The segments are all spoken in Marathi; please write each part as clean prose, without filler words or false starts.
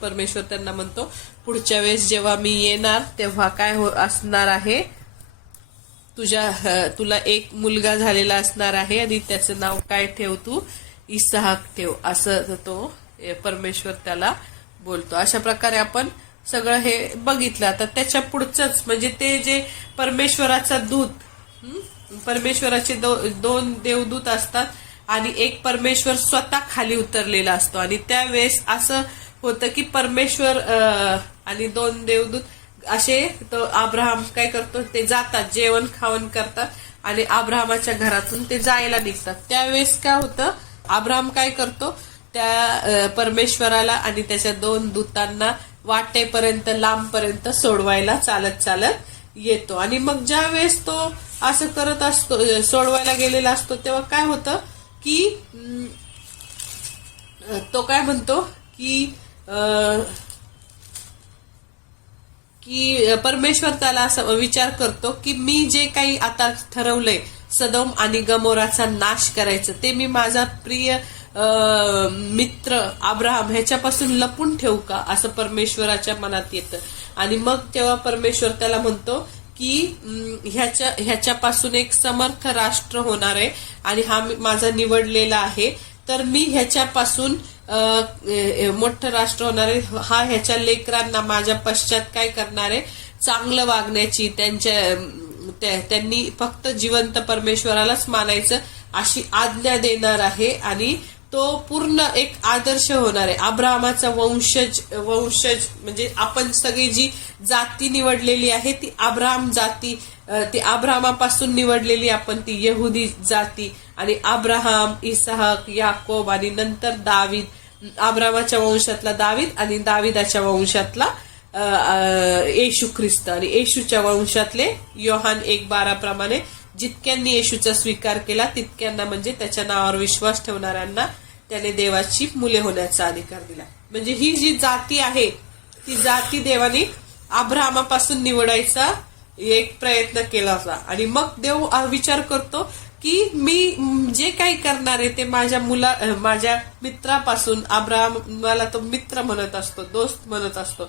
परमेश्वर त्यांना म्हणतो पुढच्या वेळेस जेव्हा मी येणार तेव्हा काय असणार आहे, तुला एक मुलगा झालेला असणार आहे आणि त्याचं नाव काय ठेव तू, इसहाक ठेव, असं तो परमेश्वर त्याला बोलतो. अशा प्रकारे आपण सगळं हे बघितलं. आता त्याच्या पुढचंच म्हणजे ते जे परमेश्वराचा दूत, परमेश्वराचे दोन देवदूत असतात आणि एक परमेश्वर स्वतः खाली उतरलेला असतो. आणि त्यावेळेस असं होतं की परमेश्वर आणि दोन देवदूत असे, तो अब्राहम काय करतो, ते जातात, जेवण खावण करतात आणि अब्राहमाच्या घरातून ते जायला निघतात. त्यावेळेस काय होतं, अब्राहम काय करतो, त्या परमेश्वराला आणि त्याच्या दोन दूतांना वाटेपर्यंत लांबपर्यंत सोडवायला चालत चालत येतो. आणि मग ज्या वेळेस तो असं करत असतो, सोडवायला गेलेला असतो, तेव्हा काय होतं की तो काय म्हणतो की परमेश्वर त्याला असा विचार करतो की मी जे काही आता ठरवलंय सदोम आणि गमोराचा नाश करायचं, ते मी माझा प्रिय मित्र अब्राहम ह्याच्यापासून लपून ठेवू का, असं परमेश्वराच्या मनात येतं. आणि मग तेव्हा परमेश्वर त्याला म्हणतो की ह्याच्यापासून एक समर्थ राष्ट्र होणार आहे आणि हा माझा निवडलेला आहे, तर मी ह्याच्यापासून मोठं राष्ट्र होणार आहे. हा ह्याच्या लेकरांना माझ्या पश्चात काय करणार आहे, चांगलं वागण्याची, त्यांनी फक्त जिवंत परमेश्वरालाच मानायचं अशी आज्ञा देणार आहे. आणि तो पूर्ण एक आदर्श होणार आहे. अब्राहमाचा वंशज म्हणजे आपण सगळी जी जाती निवडलेली आहे ती अब्राहम जाती, ती अब्राहमापासून निवडलेली आपण ती यहुदी जाती. आणि अब्राहम, इसहाक, याकोब आणि नंतर दावीद, अब्राहमाच्या वंशातला दावीद आणि दाविदाच्या वंशातला येशू ख्रिस्त आणि येशूच्या वंशातले योहान 1:12 प्रमाणे जितक्यांनी येशूचा स्वीकार केला तितक्यांना म्हणजे त्याच्या नावावर विश्वास ठेवणाऱ्यांना त्याने देवाची मुले होण्याचा अधिकार दिला. म्हणजे ही जी जाती आहे ती जाती देवाने अब्राहमापासून निवडायचा एक प्रयत्न केला होता. आणि मग देव विचार करतो की मी जे काही करणार आहे ते माझ्या मित्रापासून, अब्राहमाला तो मित्र म्हणत असतो, दोस्त म्हणत असतो,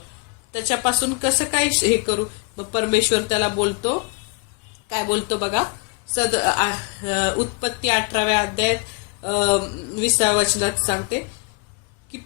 त्याच्यापासून कसं काय हे करू. मग परमेश्वर त्याला बोलतो, काय बोलतो बघा, उत्पत्ती 18व्या अध्यायात 20व्या वचनात सांगते की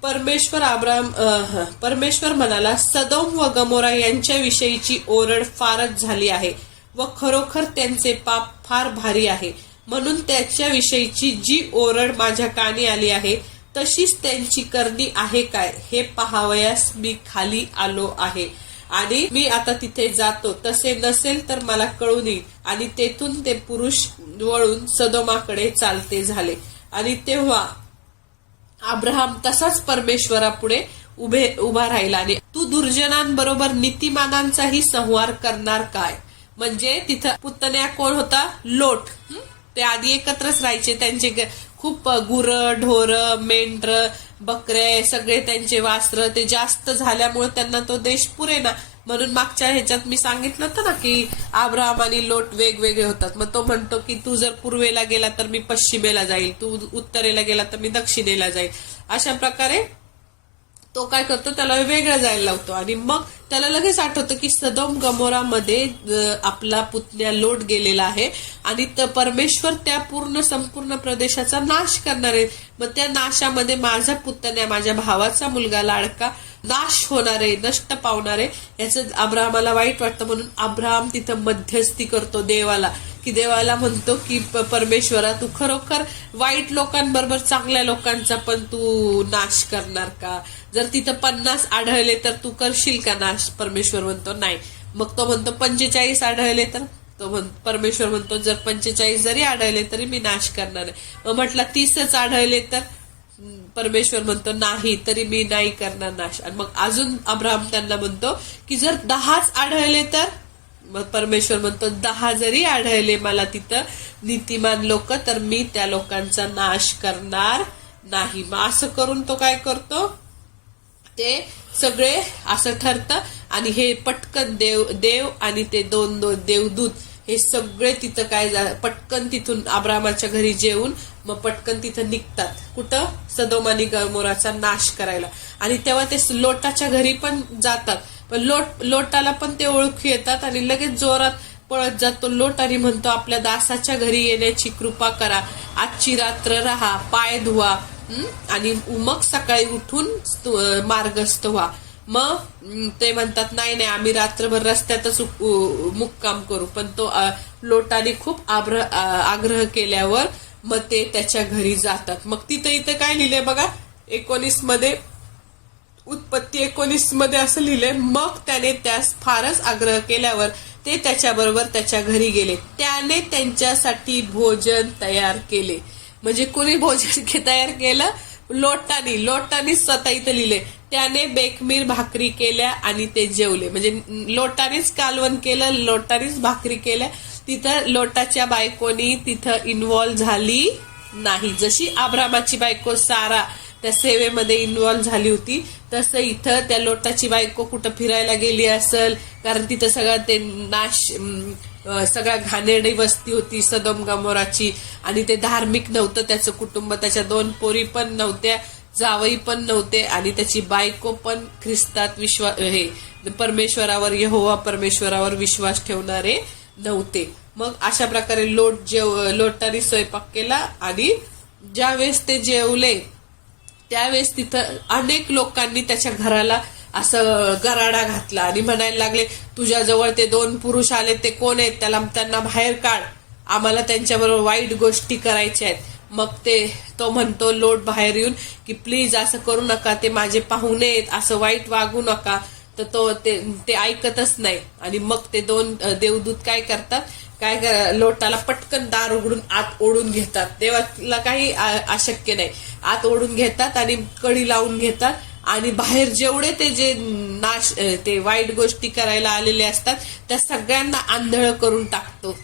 परमेश्वर म्हणाला, सदोम व गमोरा यांच्याविषयीची ओरड फारच झाली आहे व खरोखर त्यांचे पाप फार भारी आहे, म्हणून त्याच्याविषयीची जी ओरड माझ्या कानी आली आहे तशीच त्यांची करणी आहे काय हे पाहावयास मी खाली आलो आहे. आणि मी आता तिथे जातो, तसे नसेल तर मला कळून येईल. आणि तेथून ते पुरुष वळून सदोमाकडे चालते झाले. आणि तेव्हा अब्राहम तसाच परमेश्वरापुढे उभा राहिला. आणि तू दुर्जनांबरोबर नीतिमानांचाही संहार करणार काय. म्हणजे तिथं पुतण्या कोण होता, लोट. ते आधी एकत्रच राहायचे, त्यांचे खूप गुरं, ढोरं, मेंढर, बकरे, सगळे त्यांचे वास्त्र ते जास्त झाल्यामुळे त्यांना तो देश पुरेना. म्हणून मागच्या ह्याच्यात मी सांगितलं होतं ना की अब्राहम आणि लोट वेगवेगळे होतात. मग तो म्हणतो की तू जर पूर्वेला गेला तर मी पश्चिमेला जाईल, तू उत्तरेला गेला तर मी दक्षिणेला जाईल. अशा प्रकारे तो काय करतो, त्याला वेगळं जायला लावतो. आणि मग त्याला लगेच आठवतं की सदोम गमोरामध्ये आपला पुतण्या लोट गेलेला आहे आणि परमेश्वर त्या संपूर्ण प्रदेशाचा नाश करणार आहे. मग त्या नाशामध्ये माझा पुतण्या, माझ्या भावाचा मुलगा लाडका नाश होणार आहे, नष्ट पावणार आहे, याचं अब्राहमाला वाईट वाटतं. म्हणून अब्राहम तिथं मध्यस्थी करतो देवाला, की देवाला म्हणतो की परमेश्वरा, तू खरोखर वाईट लोकांबरोबर चांगल्या लोकांचा पण तू नाश करणार का. जर तिथं 50 आढळले तर तू करशील का नाश. परमेश्वर म्हणतो नाही. मग तो म्हणतो 45 आढळले तर, परमेश्वर म्हणतो जर 45 जरी आढळले तरी मी नाश करणार आहे. मग म्हटलं 30च आढळले तर, परमेश्वर म्हणतो नाही, तरी मी नाही करणार नाश. आणि मग अजून अब्राहम त्यांना म्हणतो की जर 10च आढळले तर, मग परमेश्वर म्हणतो 10 जरी आढळले मला तिथं नीतिमान लोक तर मी त्या लोकांचा नाश करणार नाही. मग असं करून तो काय करतो, ते सगळे असं ठरतं. आणि हे पटकन देव आणि ते दोन देवदूत हे सगळे तिथं पटकन तिथून अब्रामाच्या घरी जेवून मग पटकन तिथं निघतात. कुठं? सदोम आणि गमोराचा नाश करायला. आणि तेव्हा ते लोटाच्या घरी पण जातात. पण लोटाला पण ते ओळखू येतात आणि लगेच जोरात पळत जातो लोट आणि म्हणतो, आपल्या दासाच्या घरी येण्याची कृपा करा, आजची रात्र राहा, पाय धुवा आणि मग सकाळी उठून मार्गस्थ व्हा. मग ते म्हणतात, नाही नाही, आम्ही रात्रभर रस्त्यातच मुक्काम करू. पण तो लोटाने खूप आग्रह केल्यावर मग ते त्याच्या घरी जातात. मग इथं काय लिहिलंय बघा, 19 मध्ये, उत्पत्ती 19 मध्ये असं लिहिलंय, मग त्याने त्यास फारच आग्रह केल्यावर ते त्याच्याबरोबर त्याच्या घरी गेले. त्याने त्यांच्यासाठी भोजन तयार केले. म्हणजे कोणी भोजन तयार केलं? लोटानी स्वतः इथं लिहिले. त्याने बेखमीर भाकरी केल्या आणि ते जेवले. म्हणजे लोटानेच कालवण केलं, लोटानेच भाकरी केल्या. तिथं लोटाच्या बायकोनी तिथं इन्व्हॉल्व झाली नाही. जशी अब्रामाची बायको सारा त्या सेवेमध्ये इन्व्हॉल्व झाली होती, तसं इथं त्या लोटाची बायको कुठं फिरायला गेली असेल, कारण तिथं सगळं ते सगळ्या घाणेरडी वस्ती होती सदोम गमोराची. आणि ते धार्मिक नव्हतं त्याचं कुटुंब. त्याच्या 2 पोरी पण नव्हत्या, जावई पण नव्हते आणि त्याची बायको पण ख्रिस्तात परमेश्वरावर, यहोवा परमेश्वरावर विश्वास ठेवणारे नव्हते. मग अशा प्रकारे लोटाने स्वयंपाक केला आणि ज्यावेळेस ते जेवले त्यावेळेस तिथं अनेक लोकांनी त्याच्या घराला असं गराडा घातला आणि म्हणायला लागले, तुझ्याजवळ ते 2 पुरुष आले, ते कोण आहेत? त्यांना बाहेर काढ, आम्हाला त्यांच्याबरोबर वाईट गोष्टी करायच्या आहेत. मग तो म्हणतो लोट बाहेर येऊन की प्लीज असं करू नका, ते माझे पाहुणे आहेत, असं वाईट वागू नका. तर ते ऐकतच नाही. आणि मग ते 2 देवदूत काय करतात, लोटाला पटकन दार उघडून आत ओढून घेतात. देवाला काही अशक्य नाही. आत ओढून घेतात आणि कडी लावून घेतात आणि बाहेर जेवढे ते वाईट गोष्टी करायला आलेले असतात त्या सगळ्यांना आंधळ करून टाकतो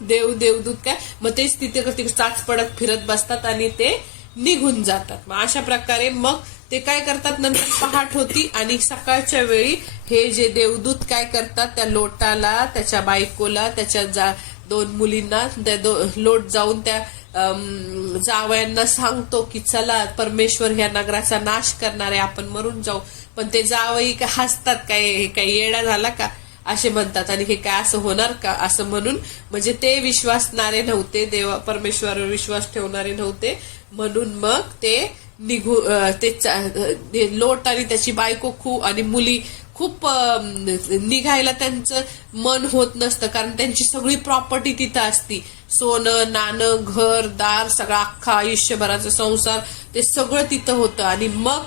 देवदूत काय. मग तेच तिथे चाच पडत फिरत बसतात आणि ते निघून जातात. मग अशा प्रकारे मग ते काय करतात, नंतर पहाट होती आणि सकाळच्या वेळी हे जे देवदूत काय करतात, त्या लोटाला, त्याच्या बायकोला, त्याच्या 2 मुलींना लोट जाऊन त्या जावयांना सांगतो की चला, परमेश्वर ह्या नगराचा नाश करणार आहे, आपण मरून जाऊ. पण ते जावई हसतात, काय येडा झाला का असे म्हणतात. आणि हे काय असं होणार का असं म्हणून, म्हणजे ते विश्वासणारे नव्हते, परमेश्वरावर विश्वास ठेवणारे नव्हते. म्हणून मग ते लोट आणि त्याची बायको खूप आणि मुली खूप निघायला त्यांचं मन होत नसतं, कारण त्यांची सगळी प्रॉपर्टी तिथं असती. सोनं नाणं, घर दार, सगळं अख्खा आयुष्यभराचा संसार, ते सगळं तिथं होतं. आणि मग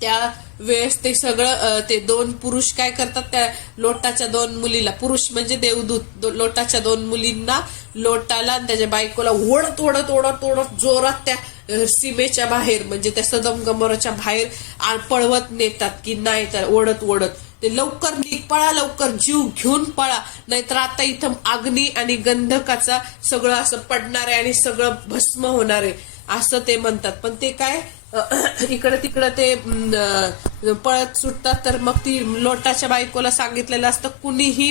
त्या वेळेस ते सगळं ते 2 पुरुष काय करतात, त्या लोटाच्या 2 मुलीला, पुरुष म्हणजे देवदूत, लोटाच्या 2 मुलींना, लोटाला आणि त्याच्या बायकोला ओढत जोरात त्या सीमेच्या बाहेर, म्हणजे त्या सदोम गमोराच्या बाहेर पळवत नेतात. की नाही तर ओढत ते लवकर पळा, लवकर जीव घेऊन पळा, नाहीतर आता इथं अग्नी आणि गंधकाचा सगळं असं पडणार आहे आणि सगळं भस्म होणार आहे असं ते म्हणतात. पण ते काय इकडं तिकडं ते पळत सुटतात. तर मग ती लोटाच्या बायकोला सांगितलेलं असतं, कुणीही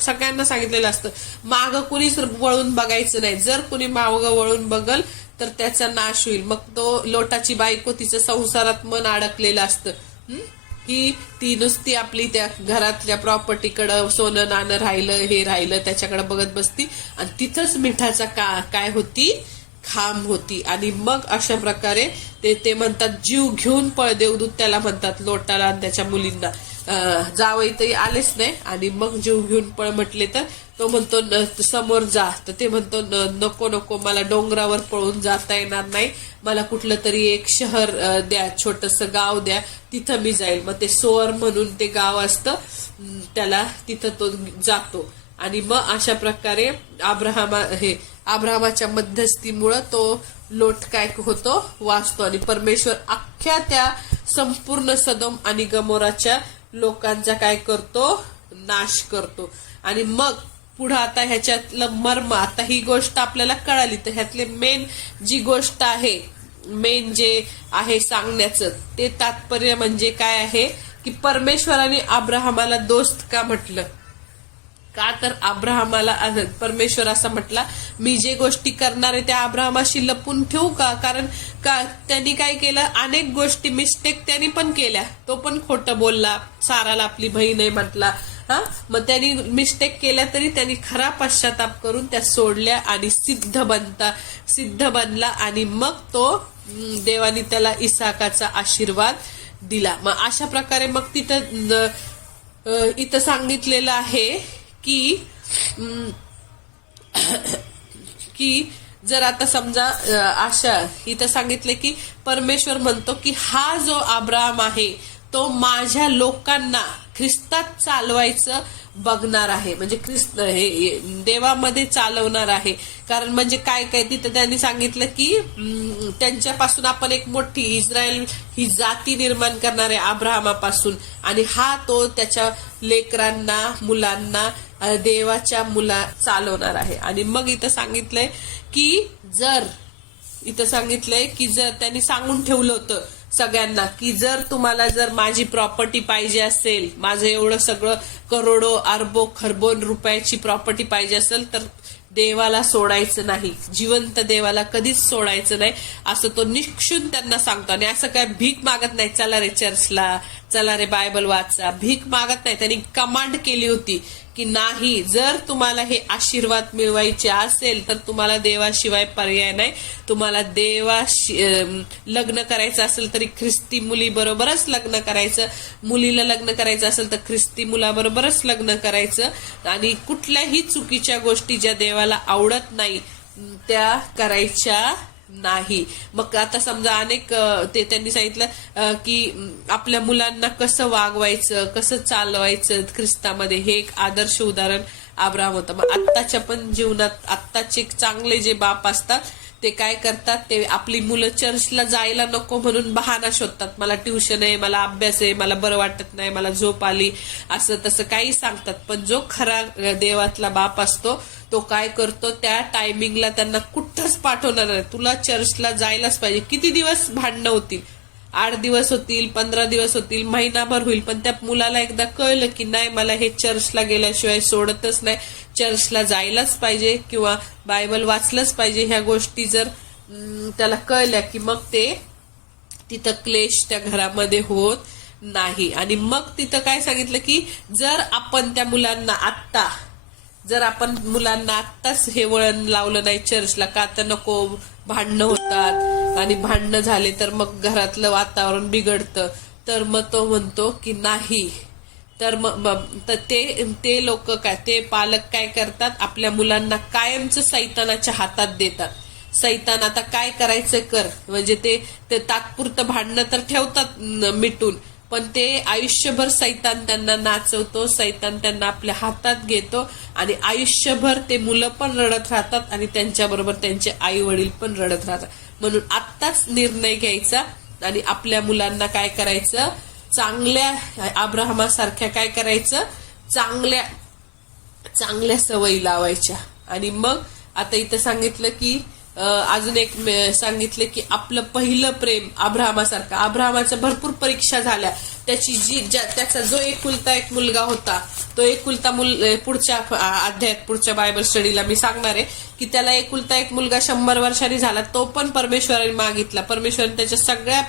सगळ्यांना सांगितलेलं असतं, मागं कुणीच वळून बघायचं नाही. जर कुणी मागं वळून बघल तर त्याचा नाश होईल. मग तो लोटाची बायको तिचं संसारात मन अडकलेलं असतं की ती नुसती आपली त्या घरातल्या प्रॉपर्टीकडं, सोनं नाणं राहिलं त्याच्याकडे बघत बसती आणि तिथंच मिठाचा काय होती, खांब होती. आणि मग अशा प्रकारे ते म्हणतात, जीव घेऊन पळ. देवदूत त्याला म्हणतात, लोटाला आणि त्याच्या मुलींना. जावई तरी आलेच नाही आणि मग जीव घेऊन पळ म्हटले तर तो म्हणतो समोर जा. तर ते म्हणतो नको, मला डोंगरावर पळून जाता येणार नाही, मला कुठलं तरी एक शहर द्या, छोटस गाव द्या, तिथं मी जाईल. मग ते सोअर म्हणून ते गाव असतं, त्याला तिथं तो जातो. आणि मग अशा प्रकारे अब्राहमाच्या मध्यस्थीमुळं तो लोट काय होतो, वाचतो. आणि परमेश्वर अख्ख्या त्या संपूर्ण सदोम आणि गमोराच्या लोकांचा काय करतो, नाश करतो. आणि मग पुढं आता ह्याच्यातलं मर्म, आता ही गोष्ट आपल्याला कळाली तर ह्यातले मेन जी गोष्ट आहे, मेन जे आहे सांगण्याचं ते तात्पर्य म्हणजे काय आहे की परमेश्वराने अब्राहमाला दोस्त का म्हटलं. का तर अब्राहमाला परमेश्वर असं म्हटला, मी जे गोष्टी करणार आहे त्या अब्राहमाशी लपून ठेवू का? कारण का त्यांनी काय केलं, अनेक गोष्टी मिस्टेक त्यांनी पण केल्या. तो पण खोटं बोलला, साराला आपली बहीण आहे म्हटला. मग त्यांनी मिस्टेक केल्या तरी त्यांनी खरा पश्चाताप करून त्या सोडल्या आणि सिद्ध बनला आणि मग तो देवानी त्याला इसाकाचा आशीर्वाद दिला. मग अशा प्रकारे मग इथं सांगितलेलं आहे की जर आता समजा अशा इथं सांगितले की परमेश्वर म्हणतो की हा जो अब्राहम आहे तो माझ्या लोकांना ख्रिस्तात चालवायचं बघणार आहे, म्हणजे हे देवामध्ये चालवणार आहे. कारण म्हणजे काय काय तिथं त्यांनी सांगितलं की त्यांच्यापासून आपण एक मोठी इस्रायल ही जाती निर्माण करणार आहे अब्राहमापासून, आणि हा तो त्याच्या लेकरांना मुलांना देवाच्या चालवणार आहे. आणि मग इथं सांगितलंय की जर त्यांनी सांगून ठेवलं होतं सगळ्यांना की जर माझी प्रॉपर्टी पाहिजे असेल, माझं एवढं सगळं करोडो अरबो खरबोन रुपयाची प्रॉपर्टी पाहिजे असेल तर देवाला सोडायचं नाही, जिवंत देवाला कधीच सोडायचं नाही, असं तो निक्षून त्यांना सांगतो. आणि असं काय भीक मागत नाही, चला रे चर्चला, चला रे बायबल वाचा, भीक मागत नाही. त्यांनी कमांड केली होती की नाही, जर तुम्हाला हे आशीर्वाद मिळवायचे असेल तर तुम्हाला देवाशिवाय पर्याय नाही. तुम्हाला लग्न करायचं असेल तरी ख्रिस्ती मुली बरोबरच लग्न करायचं, मुलीला लग्न करायचं असेल तर ख्रिस्ती मुलाबरोबरच लग्न करायचं, आणि कुठल्याही चुकीच्या गोष्टी ज्या देवाला आवडत नाही त्या करायच्या नाही. मग आता समजा अनेक त्यांनी सांगितलं की आपल्या मुलांना कसं वागवायचं, कसं चालवायचं ख्रिस्तामध्ये, हे एक आदर्श उदाहरण अब्राहम होता. मग आत्ताच्या पण जीवनात आत्ताचे चांगले जे बाप असतात ते काय करतात, ते आपली मुलं चर्चला जायला नको म्हणून बहाणा शोधतात. मला ट्युशन आहे, मला अभ्यास आहे, मला बरं वाटत नाही, मला झोप आली, असं तसं काही सांगतात. पण जो खरा देवातला बाप असतो तो काय करतो, त्या टायमिंगला त्यांना कुठंच पाठवणार नाही, तुला चर्चला जायलाच पाहिजे. किती दिवस भांडणं होतील, 8 दिवस होतील, 15 दिवस होतील, महिनाभर होईल, पण त्या मुलाला एकदा कळलं की नाही, मला हे चर्चला गेल्याशिवाय सोडतच नाही, चर्चला जायलाच पाहिजे किंवा बायबल वाचलंच पाहिजे, ह्या गोष्टी जर त्याला कळल्या की मग ते तिथं क्लेश त्या घरामध्ये होत नाही. आणि मग तिथं काय सांगितलं की जर आपण आत्ताच हे वळण लावलं नाही चर्चला, का तर नको भांडणं होतात, आणि भांडणं झाले तर मग घरातलं वातावरण बिघडतं, तर मग तो म्हणतो की नाही, तर मग ते लोक ते पालक काय करतात, आपल्या मुलांना कायमचं सैतानाच्या हातात देतात. सैतान आता काय करायचं कर, म्हणजे ते तात्पुरतं भांडणं तर ठेवतात मिटून, पण ते आयुष्यभर सैतान त्यांना नाचवतो, सैतान त्यांना आपल्या हातात घेतो, आणि आयुष्यभर ते मुलं पण रडत राहतात आणि त्यांच्याबरोबर त्यांचे आई वडील पण रडत राहतात. म्हणून आत्ताच निर्णय घ्यायचा आणि आपल्या मुलांना काय करायचं, चांगल्या अब्राहमासारख्या काय करायचं, चांगल्या सवयी लावायच्या. आणि मग आता इथं सांगितलं की अजून एक सांगितलं की आपलं पहिलं प्रेम अब्राहमासारखं. अब्राहमाच्या भरपूर परीक्षा झाल्या, त्याचा जो एकुलता एक मुलगा होता, तो एकुलता पुढच्या अध्यायात पुढच्या बायबल स्टडीला मी सांगणार आहे की त्याला एकुलता एक मुलगा 100 वर्षांनी झाला, तो पण परमेश्वराने मागितला. परमेश्वराने त्याच्या सगळ्या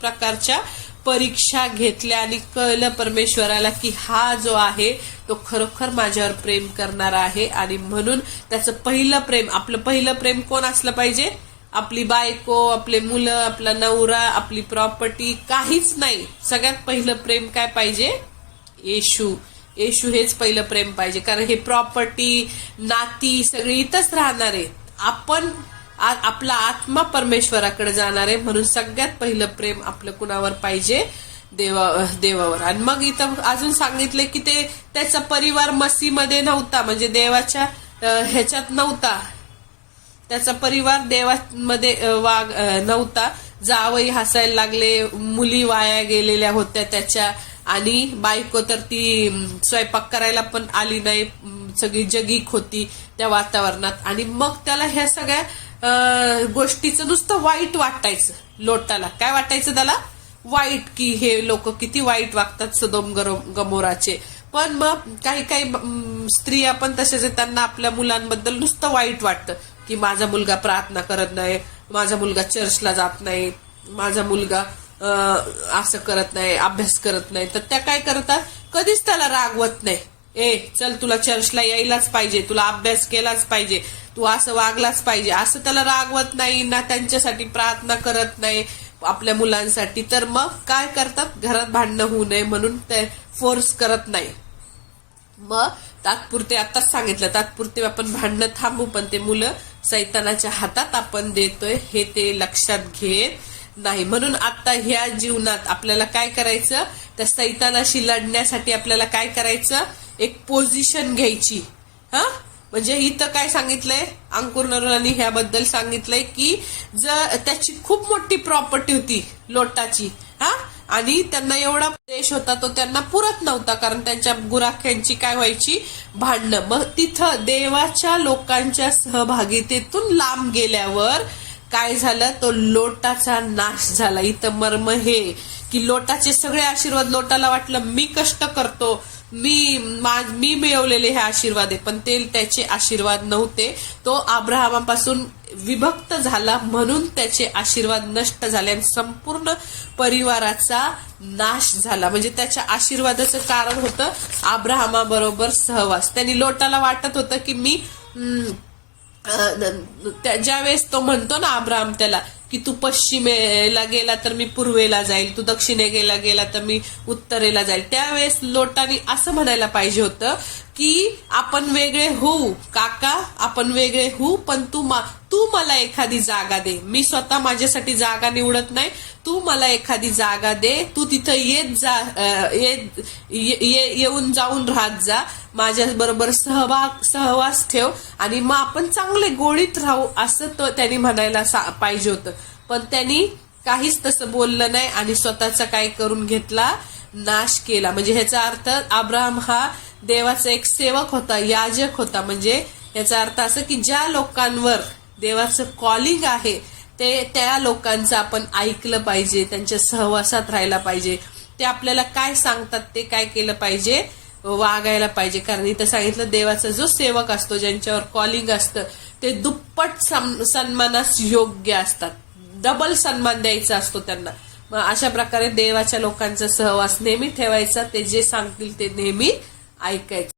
प्रकारच्या परीक्षा घेतल्या आणि कळलं परमेश्वराला की हा जो आहे तो खरोखर माझ्यावर प्रेम करणारा आहे. आणि म्हणून त्याचं आपलं पहिलं प्रेम कोण असलं पाहिजे, आपली बायको, आपले मुलं, आपला नवरा, आपली प्रॉपर्टी, काहीच नाही. सगळ्यात पहिलं प्रेम काय पाहिजे, येशू हेच पहिलं प्रेम पाहिजे. कारण हे प्रॉपर्टी, नाती सगळी इथंच राहणार आहे. आपला आत्मा परमेश्वराकडे जाणार आहे. म्हणून सगळ्यात पहिलं प्रेम आपलं कुणावर पाहिजे, देवावर. आणि मग इथं अजून सांगितले की त्याचा परिवार मसीमध्ये नव्हता, म्हणजे देवाच्या ह्याच्यात नव्हता, त्याचा परिवार देवामध्ये नव्हता. जावई हसायला लागले, मुली वाया गेलेल्या होत्या त्याच्या, आणि बायको तर ती स्वयंपाक करायला पण आली नाही, सगळी जगीक होती त्या वातावरणात. आणि मग त्याला ह्या सगळ्या गोष्टीचं नुसतं वाईट वाटायचं. लोटाला काय वाटायचं, त्याला वाईट, की हे लोक किती वाईट वागतात सदोम गमोराचे. पण मग काही काही स्त्रिया पण तसेच आहेत, त्यांना आपल्या मुलांबद्दल नुसतं वाईट वाटतं की माझा मुलगा प्रार्थना करत नाही, माझा मुलगा चर्चला जात नाही, माझा मुलगा असं करत नाही, अभ्यास करत नाही. तर त्या काय करतात, कधीच त्याला रागवत नाही. चल तुला चर्चला यायलाच पाहिजे, तुला अभ्यास केलाच पाहिजे, तू असं वागलाच पाहिजे, असं त्याला रागवत नाही ना, त्यांच्यासाठी प्रार्थना करत नाही आपल्या मुलांसाठी. तर मग काय करतात, घरात भांडणं होऊ नये म्हणून ते फोर्स करत नाही. मग तात्पुरते आताच सांगितलं, तात्पुरते आपण भांडणं थांबू, पण ते मुलं सैतानाच्या हातात आपण देतोय हे ते लक्षात घेत नाही. म्हणून आता ह्या जीवनात आपल्याला काय करायचं, त्या सैतानाशी लढण्यासाठी आपल्याला काय करायचं, एक पोझिशन घ्यायची. म्हणजे इथं काय सांगितलंय, अंकुर नरुलांनी ह्याबद्दल सांगितलंय की जर त्याची खूप मोठी प्रॉपर्टी होती लोटाची, आणि त्यांना एवढा देश होता तो त्यांना पुरत नव्हता, कारण त्यांच्या गुराख्यांची काय व्हायची, भांडणं. मग तिथं देवाच्या लोकांच्या सहभागितेतून लांब गेल्यावर काय झालं, तो लोटाचा नाश झाला. इथं मर्म हे की लोटाचे सगळे आशीर्वाद, लोटाला वाटलं मी कष्ट करतो, मी मिळवलेले हे आशीर्वाद आहे, पण ते त्याचे आशीर्वाद नव्हते. तो अब्राहमापासून विभक्त झाला म्हणून त्याचे आशीर्वाद नष्ट झाले आणि संपूर्ण परिवाराचा नाश झाला. म्हणजे त्याच्या आशीर्वादाचं कारण होतं अब्राहमाबरोबर सहवास. त्यांनी लोटाला वाटत होतं की मी ज्यावेळेस तो म्हणतो ना अब्राहम त्याला की तू पश्चिमेला गेला तर मी पूर्वेला जाईल, तू दक्षिणेला गेला तर मी उत्तरेला जाईल, त्यावेळेस लोटांनी असं म्हणायला पाहिजे होतं की आपण वेगळे होऊ काका, आपण वेगळे होऊ, पण तू मला एखादी जागा दे. मी स्वतः माझ्यासाठी जागा निवडत नाही, तू मला एखादी जागा दे, तू तिथं येत जा, येऊन जाऊन राहत जा, माझ्या बरोबर सहवास ठेव आणि मग आपण चांगले गोळीत राहू, असं तो त्यांनी म्हणायला पाहिजे होतं. पण त्यांनी काहीच तसं बोललं नाही आणि स्वतःचा काय करून घेतला, नाश केला. म्हणजे ह्याचा अर्थ अब्राहम हा देवाचा एक सेवक होता, याजक होता. म्हणजे याचा अर्थ असं की ज्या लोकांवर देवाचं कॉलिंग आहे ते त्या लोकांचं आपण ऐकलं पाहिजे, त्यांच्या सहवासात राहायला पाहिजे, ते आपल्याला काय सांगतात ते काय केलं पाहिजे, वागायला पाहिजे. कारण इथं सांगितलं देवाचा जो सेवक असतो, ज्यांच्यावर कॉलिंग असतं, ते दुप्पट सन्मानास योग्य असतात, डबल सन्मान द्यायचा असतो त्यांना. मग अशा प्रकारे देवाच्या लोकांचा सहवास नेहमी ठेवायचा, ते जे सांगतील ते नेहमी ऐकायचं.